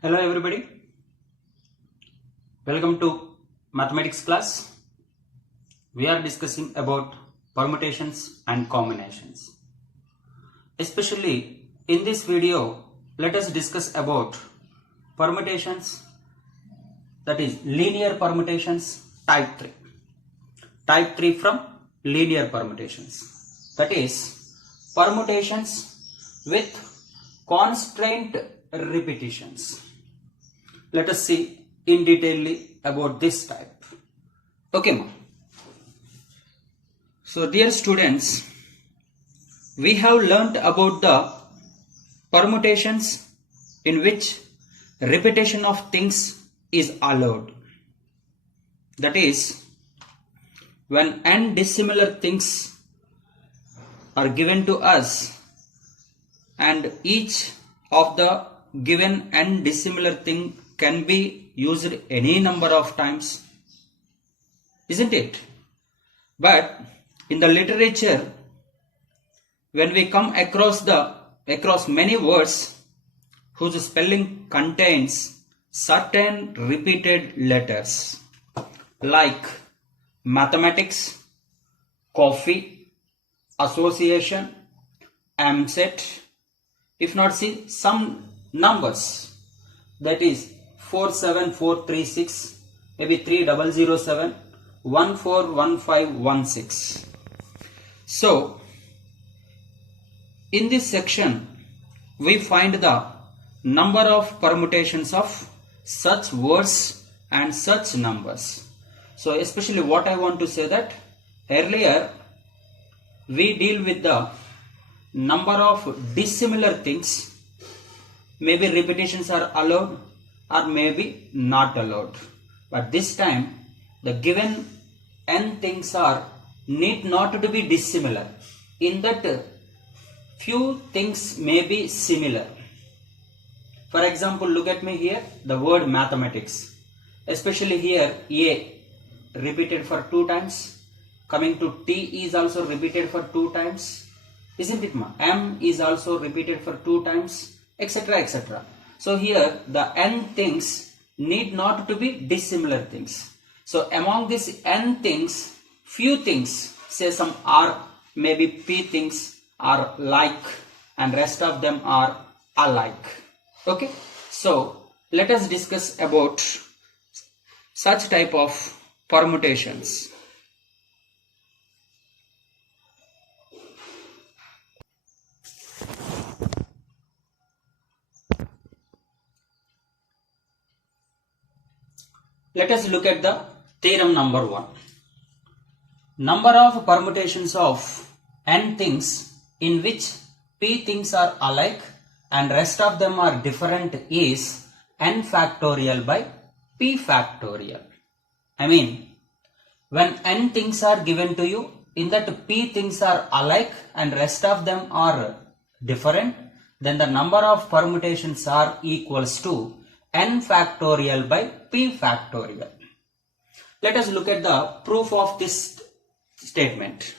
Hello everybody, welcome to mathematics class. We are discussing about permutations and combinations. Especially in this video, let us discuss about permutations, that is linear permutations type 3. Type 3 from linear permutations, that is permutations with constraint repetitions. Let us see in detail about this type. Okay, ma. So dear students, we have learnt about the permutations in which repetition of things is allowed. That is, when n dissimilar things are given to us and each of the given n dissimilar thing can be used any number of times, isn't it? But in the literature, when we come across many words whose spelling contains certain repeated letters like mathematics, coffee, association, AMSET, if not see some numbers, that is 47436, maybe 3007, 141516. So in this section we find the number of permutations of such words and such numbers. So especially what I want to say that earlier we deal with the number of dissimilar things. Maybe repetitions are allowed or maybe not allowed. But this time the given n things are need not to be dissimilar. In that few things may be similar. For example, look at me here, the word mathematics. Especially here A repeated for 2 times. Coming to T is also repeated for 2 times. Isn't it, ma? M is also repeated for 2 times, etc., etc. So here the n things need not to be dissimilar things. So among these n things, few things, say some R, maybe P things are like and rest of them are alike. Okay, so let us discuss about such type of permutations. Let us look at the theorem number 1. Number of permutations of n things in which p things are alike and rest of them are different is n factorial by p factorial. I mean, when n things are given to you, in that p things are alike and rest of them are different, then the number of permutations are equals to n factorial by p factorial. Let us look at the proof of this statement.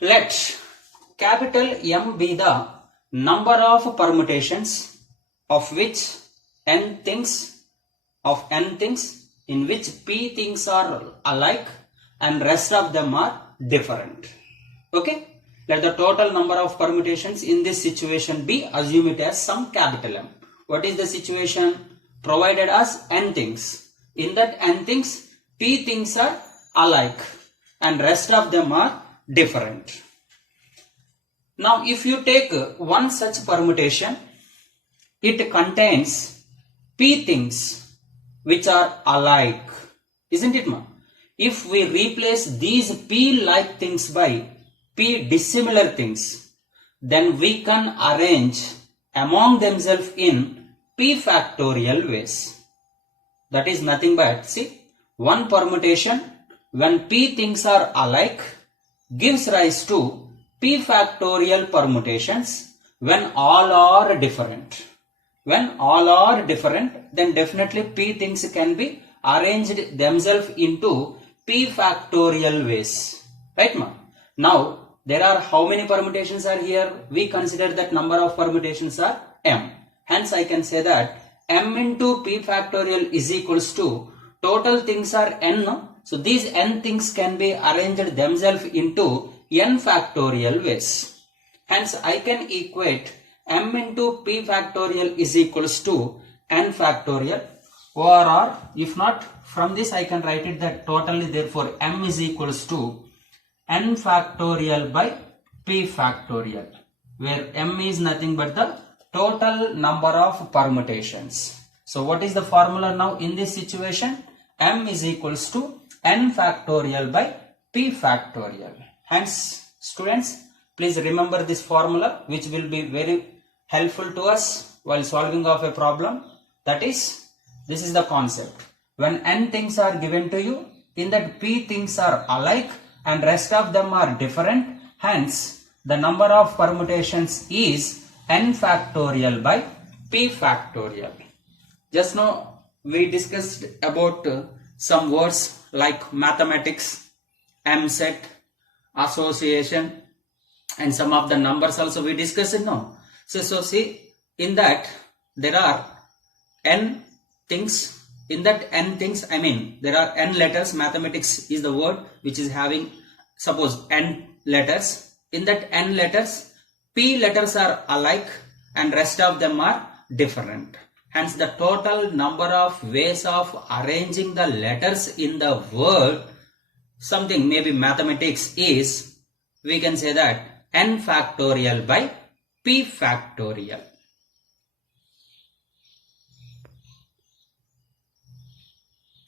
Let capital M be the number of permutations of which n things in which p things are alike and rest of them are different. Okay, let the total number of permutations in this situation be, assume it as some capital M. What is the situation? Provided as n things. In that n things, p things are alike and rest of them are different. Now if you take one such permutation, it contains p things which are alike, isn't it, ma? If we replace these p like things by p dissimilar things, then we can arrange among themselves in p factorial ways. That is nothing but, see, one permutation when p things are alike gives rise to p factorial permutations when all are different. When all are different, then definitely p things can be arranged themselves into p factorial ways. Right, ma? Now, there are how many permutations are here? We consider that number of permutations are m. Hence I can say that m into p factorial is equals to total things are n. No? So these n things can be arranged themselves into n factorial ways. Hence I can equate m into p factorial is equals to n factorial, or if not, from this I can write it that totally therefore m is equals to n factorial by p factorial, where m is nothing but the total number of permutations. So what is the formula now in this situation? M is equals to n factorial by p factorial. Hence students, please remember this formula, which will be very helpful to us while solving of a problem. That is, this is the concept. When n things are given to you, in that p things are alike and rest of them are different, hence the number of permutations is n factorial by p factorial. Just now we discussed about some words like mathematics, m set, association, and some of the numbers also we discussed it now. So see, in that there are n things. In that n things, I mean there are n letters. Mathematics is the word which is having, suppose, n letters. In that n letters, p letters are alike and rest of them are different. Hence the total number of ways of arranging the letters in the word, something maybe mathematics, is, we can say that n factorial by p factorial.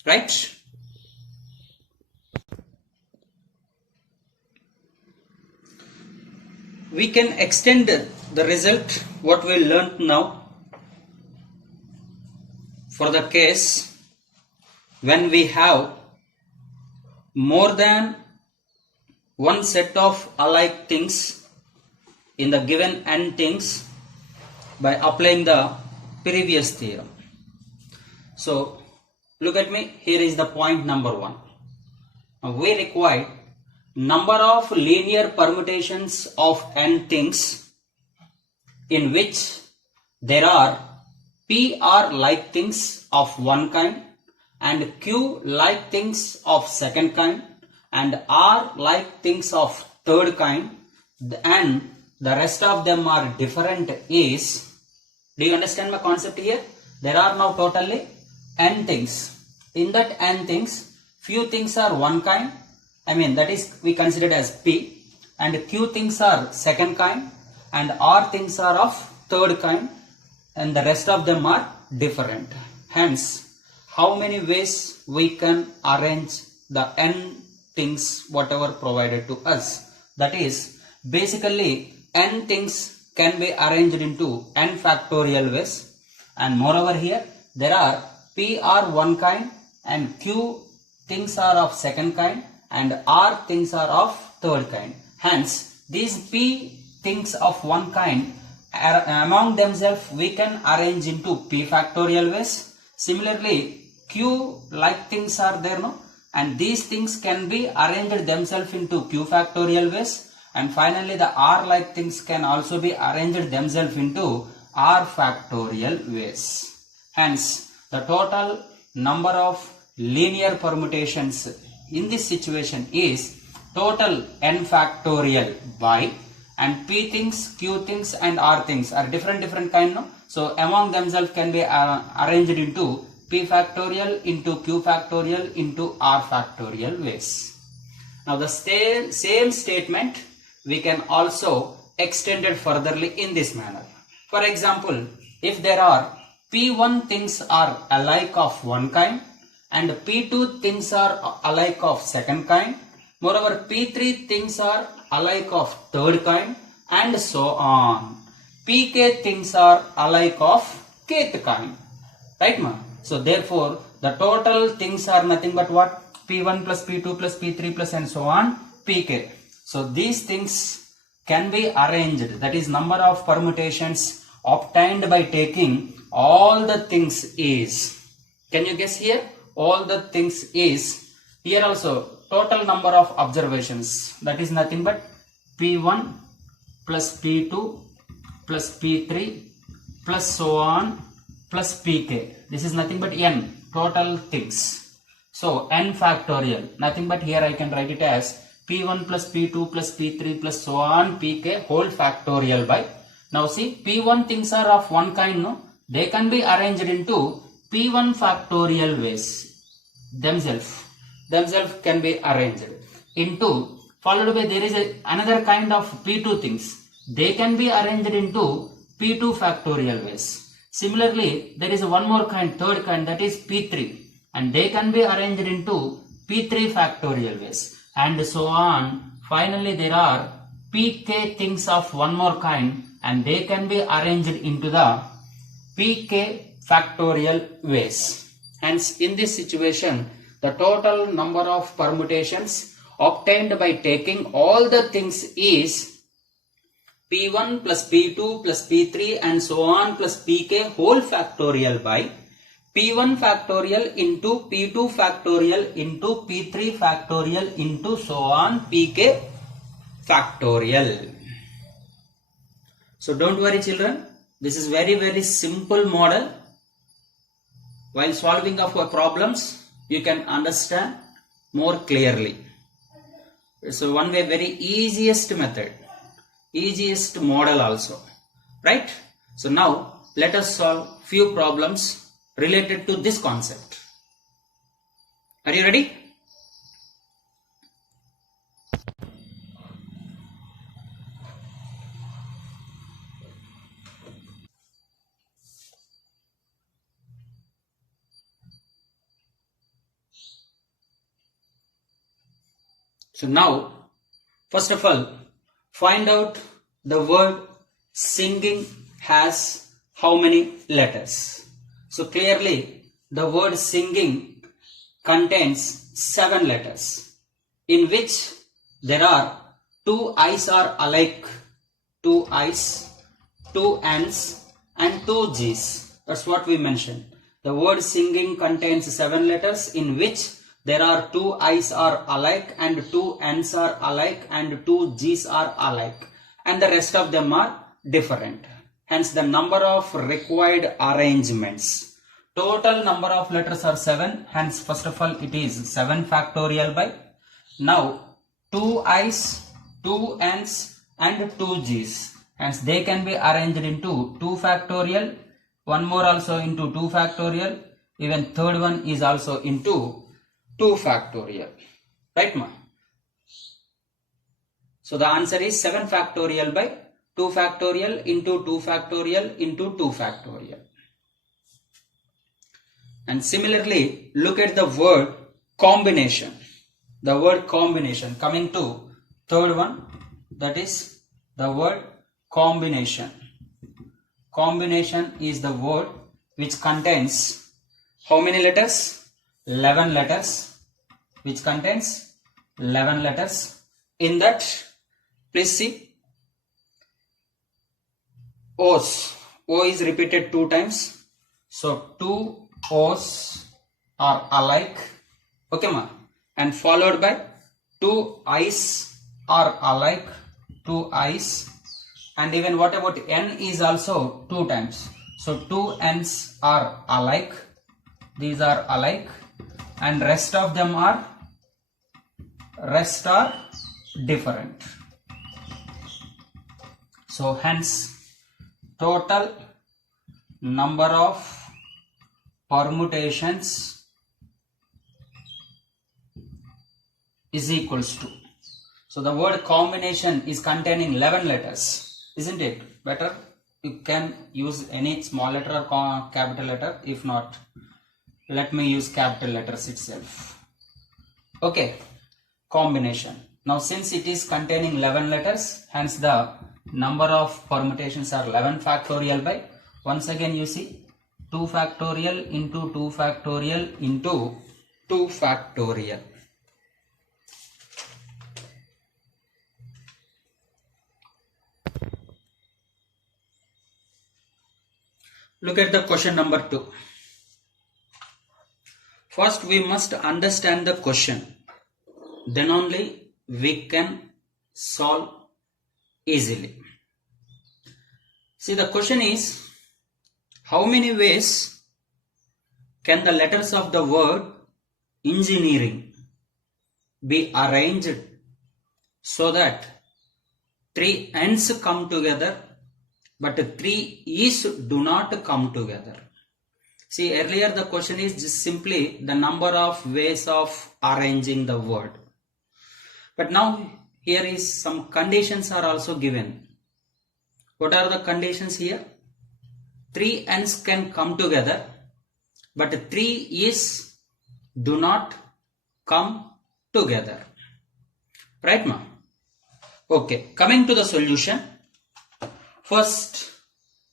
Right? We can extend the result what we learnt now for the case when we have more than one set of alike things in the given n things by applying the previous theorem. So look at me, here is the point number 1. Now we require number of linear permutations of n things in which there are p are like things of one kind and q like things of second kind and r like things of third kind, and the rest of them are different is, do you understand my concept here? There are now totally n things. In that n things, few things are one kind, I mean that is we considered as p, and q things are second kind and r things are of third kind, and the rest of them are different. Hence, how many ways we can arrange the n things whatever provided to us? That is, basically n things can be arranged into n factorial ways, and moreover here there are p are one kind and q things are of second kind and r things are of third kind. Hence these p things of one kind are, among themselves we can arrange into p factorial ways. Similarly q like things are there, no, and these things can be arranged themselves into q factorial ways, and finally the r like things can also be arranged themselves into r factorial ways. Hence the total number of linear permutations in this situation is total n factorial by, and p things, q things and r things are different kind, no? So among themselves can be arranged into p factorial into q factorial into r factorial ways. Now the same statement we can also extend it furtherly in this manner. For example, if there are p1 things are alike of one kind and p2 things are alike of second kind, moreover p3 things are alike of third kind, and so on. pk things are alike of kth kind, right ma? So therefore the total things are nothing but what? p1 plus p2 plus p3 plus and so on pk. So these things can be arranged, that is number of permutations obtained by taking all the things is. Can you guess here? All the things is, here also total number of observations, that is nothing but p1 plus p2 plus p3 plus so on plus pk. This is nothing but n, total things. So n factorial, nothing but here I can write it as p1 plus p2 plus p3 plus so on pk whole factorial by. Now see, p1 things are of one kind, no? They can be arranged into p1 factorial ways. Themselves can be arranged into, followed by there is another kind of p2 things. They can be arranged into p2 factorial ways. Similarly, there is one more kind, third kind, that is p3, and they can be arranged into p3 factorial ways, and so on. Finally, there are pk things of one more kind, and they can be arranged into the pk factorial ways. Hence, in this situation, the total number of permutations obtained by taking all the things is p1 plus p2 plus p3 and so on plus pk whole factorial by p1 factorial into p2 factorial into p3 factorial into so on pk factorial. So don't worry children, this is very simple model. While solving of problems, you can understand more clearly. It's a one way very easiest method, easiest model also, right? So now let us solve few problems related to this concept. Are you ready? So now, first of all, find out the word singing has how many letters. So clearly, the word singing contains 7 letters, in which there are 2 I's are alike, 2 I's, 2 N's and 2 G's. That's what we mentioned. The word singing contains 7 letters, in which there are 2 I's are alike and 2 N's are alike and 2 G's are alike, and the rest of them are different. Hence the number of required arrangements. Total number of letters are 7. Hence first of all it is 7 factorial by. Now 2 I's, 2 N's and 2 G's. Hence they can be arranged into 2 factorial. One more also into 2 factorial. Even third one is also into 2 factorial, right ma? So the answer is 7 factorial by 2 factorial into 2 factorial into 2 factorial. And similarly, look at the word combination. The word combination, coming to third one, that is the word combination. Combination is the word which contains how many letters? 11 letters. Which contains 11 letters. In that, please see, O's. O is repeated 2 times. So 2 O's are alike. Okay ma? And followed by 2 I's are alike. 2 I's. And even what about N is also 2 times. So 2 N's are alike. These are alike. And rest of them are different. So hence total number of permutations is equals to. So the word combination is containing 11 letters, isn't it? Better you can use any small letter or capital letter. If not, let me use capital letters itself. Okay, combination. Now since it is containing 11 letters, hence the number of permutations are 11 factorial by, once again you see, 2 factorial into 2 factorial into 2 factorial. Look at the question number 2. First we must understand the question, then only we can solve easily. See, the question is, how many ways can the letters of the word engineering be arranged so that 3 N's come together but 3 E's do not come together? See, earlier the question is just simply the number of ways of arranging the word. But now here is some conditions are also given. What are the conditions here? 3 N's can come together, but 3 E's do not come together. Right, ma? Okay, coming to the solution. First,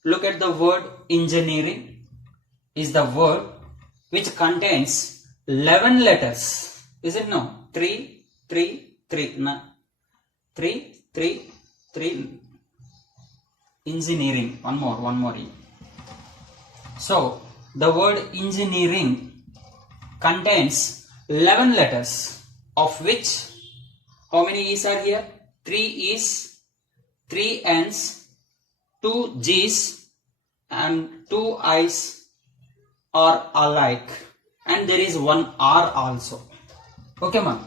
look at the word engineering. Is the word which contains 11 letters. Is it no? 3, 3, 3. No. 3, 3, 3. Engineering. One more. So, the word engineering contains 11 letters, of which how many E's are here? 3 E's, 3 N's, 2 G's and 2 I's are alike, and there is one R also. Okay, ma'am.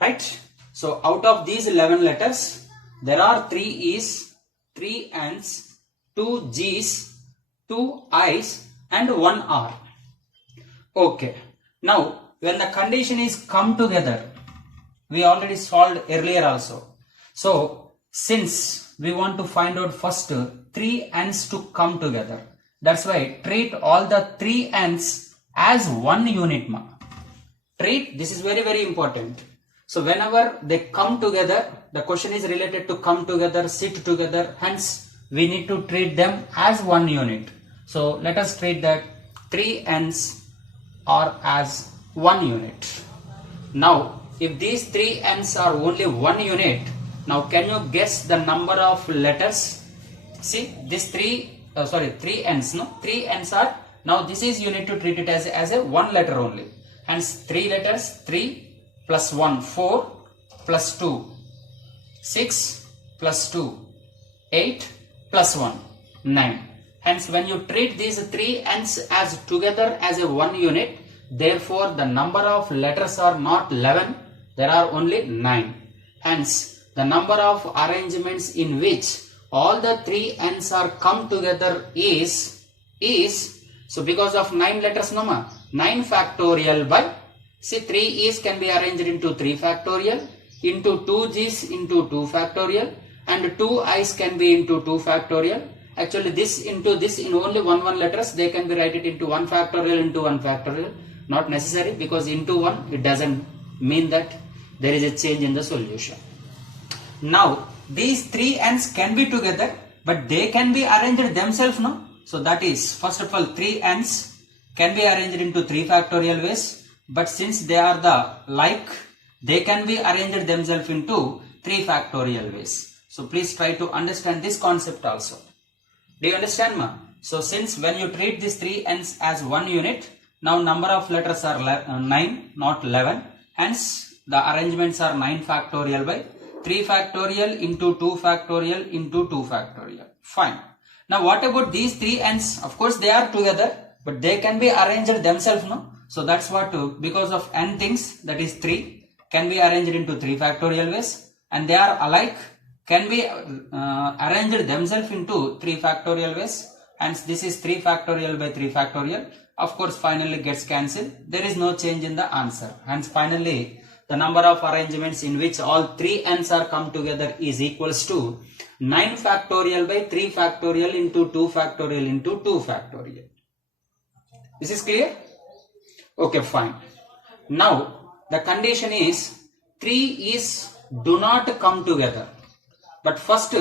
Right? So out of these 11 letters, there are 3 E's, 3 N's, 2 G's, 2 I's and 1 R. Okay. Now, when the condition is come together, we already solved earlier also. So, since we want to find out first 3 N's to come together, that's why treat all the 3 N's as one unit. Treat, this is very, very important. So whenever they come together, the question is related to come together, sit together, hence we need to treat them as one unit. So let us treat that 3 N's are as one unit. Now if these 3 N's are only one unit, now can you guess the number of letters? See, this 3 N's, no? 3 N's are, now this is you need to treat it as a one letter only. Hence 3 letters, 3 plus 1, 4 plus 2, 6 plus 2, 8 plus 1, 9. Hence when you treat these 3 N's as together as a one unit, therefore the number of letters are not 11, there are only 9. Hence the number of arrangements in which all the 3 N's are come together is, so because of 9 letters, no ma, 9 factorial by, see 3 E's can be arranged into 3 factorial, into 2 G's into 2 factorial, and 2 I's can be into 2 factorial. Actually this into this in only one letters, they can be written into 1 factorial into 1 factorial. Not necessary, because into 1 it doesn't mean that there is a change in the solution. Now these 3 N's can be together, but they can be arranged themselves, no? So that is, first of all, 3 N's can be arranged into 3 factorial ways, but since they are the like, they can be arranged themselves into 3 factorial ways. So please try to understand this concept also. Do you understand, ma? So since when you treat these 3 N's as one unit, now number of letters are 9, not 11. Hence the arrangements are 9 factorial by 3 factorial into 2 factorial into 2 factorial. Fine. Now what about these 3 N's? Of course they are together, but they can be arranged themselves, no? So that's what, because of n things, that is 3, can be arranged into 3 factorial ways, and they are alike, can be arranged themselves into 3 factorial ways. Hence this is 3 factorial by 3 factorial. Of course finally gets cancelled. There is no change in the answer. Hence finally the number of arrangements in which all 3 N's are come together is equals to 9 factorial by 3 factorial into 2 factorial into 2 factorial. This is clear? Okay, fine. Now the condition is 3 E's do not come together. But first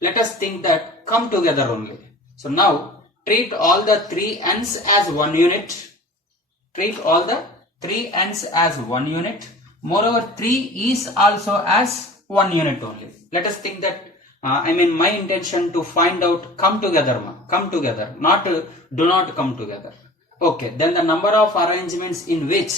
let us think that come together only. So now treat all the 3 N's as one unit. Treat all the 3 N's as one unit. Moreover, 3 E's also as one unit only. Let us think that, my intention to find out come together, not do not come together. Okay, then the number of arrangements in which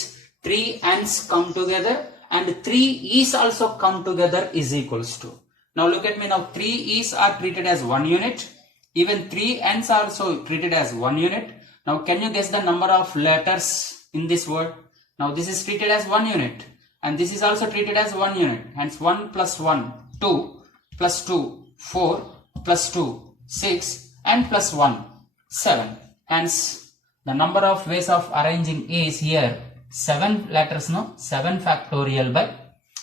3 N's come together and 3 E's also come together is equals to. Now look at me now, 3 E's are treated as one unit, Even 3 n's are also treated as 1 unit. Now can you guess the number of letters in this word? Now this is treated as 1 unit and this is also treated as 1 unit. Hence 1 plus 1, 2 plus 2, 4 plus 2, 6 and plus 1, 7. Hence the number of ways of arranging is here 7 letters, no? 7 factorial by,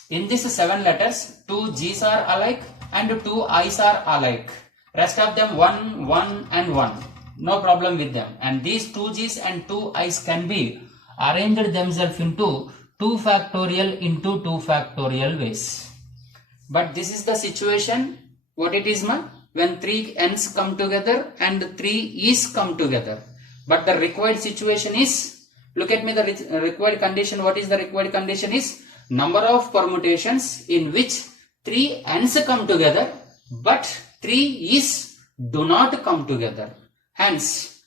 in this 7 letters 2 G's are alike and 2 I's are alike. Rest of them 1, 1 and 1. No problem with them. And these 2 G's and 2 I's can be arranged themselves into 2 factorial into 2 factorial ways. But this is the situation, what it is, ma? When 3 n's come together and 3 e's come together. But the required situation is, look at me, the required condition. What is the required condition is number of permutations in which 3 n's come together but 3 e's do not come together. Hence,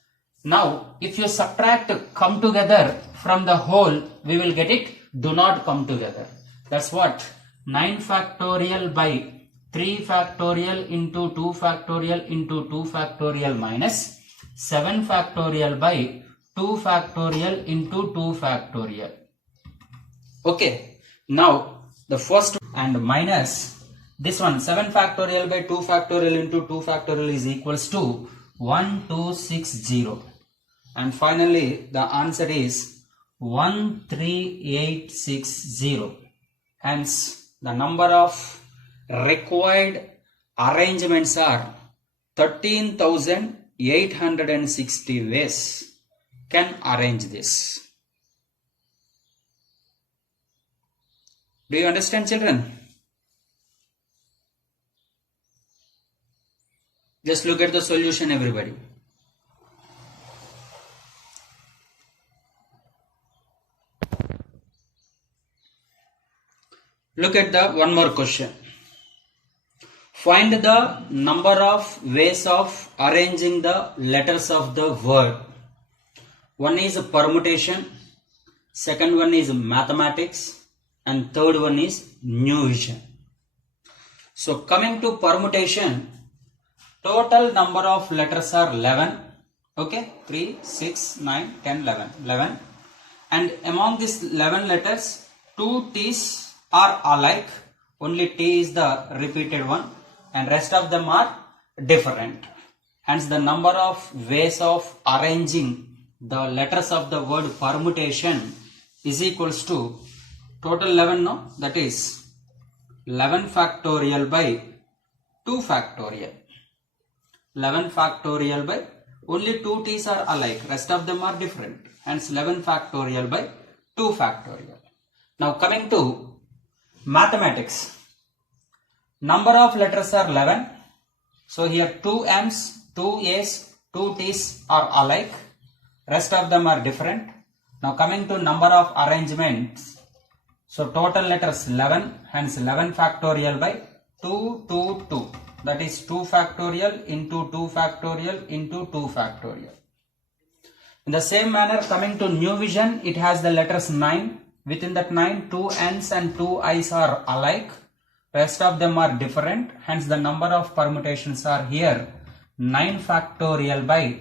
now if you subtract come together from the whole, we will get it do not come together. That's what 9 factorial by 3 factorial into 2 factorial into 2 factorial minus 7 factorial by 2 factorial into 2 factorial. Okay, now the first and minus this one 7 factorial by 2 factorial into 2 factorial is equals to 1260, and finally the answer is 13860. Hence the number of required arrangements are 13,860 ways can arrange this. Do you understand, children? Just look at the solution, everybody. Look at the one more question. Find the number of ways of arranging the letters of the word. One is permutation, second one is mathematics, and third one is new vision. So coming to permutation, total number of letters are 11. Okay, 3, 6, 9, 10, 11. And among these 11 letters, 2 T's are alike. Only T is the repeated one and rest of them are different. Hence the number of ways of arranging the letters of the word permutation is equals to total 11, no? That is 11 factorial by 2 factorial. 11 factorial by, only 2 T's are alike, rest of them are different. Hence 11 factorial by 2 factorial. Now coming to mathematics. Number of letters are 11. So here 2 M's, 2 A's, 2 T's are alike. Rest of them are different. Now coming to number of arrangements. So total letters 11. Hence 11 factorial by 2, 2, 2. That is 2 factorial into 2 factorial into 2 factorial. In the same manner, coming to new vision, it has the letters 9. Within that 9, 2 N's and 2 I's are alike. Rest of them are different. Hence the number of permutations are here 9 factorial by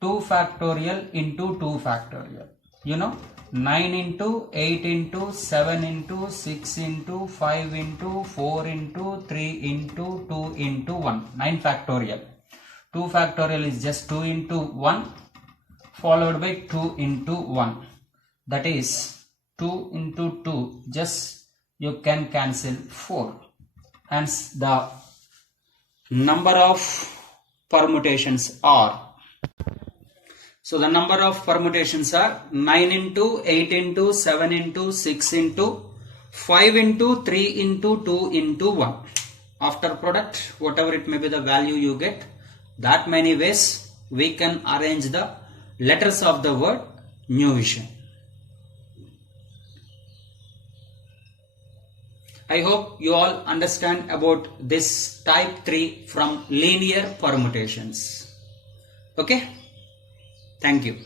2 factorial into 2 factorial. You know, 9 into 8 into 7 into 6 into 5 into 4 into 3 into 2 into 1. 9 factorial. 2 factorial is just 2 into 1 followed by 2 into 1. That is 2 into 2. Just you can cancel 4. Hence the number of permutations are. So the number of permutations are 9 into 8 into 7 into 6 into 5 into 3 into 2 into 1. After product, whatever it may be the value you get, that many ways we can arrange the letters of the word new vision. I hope you all understand about this type 3 from linear permutations. Okay? Thank you.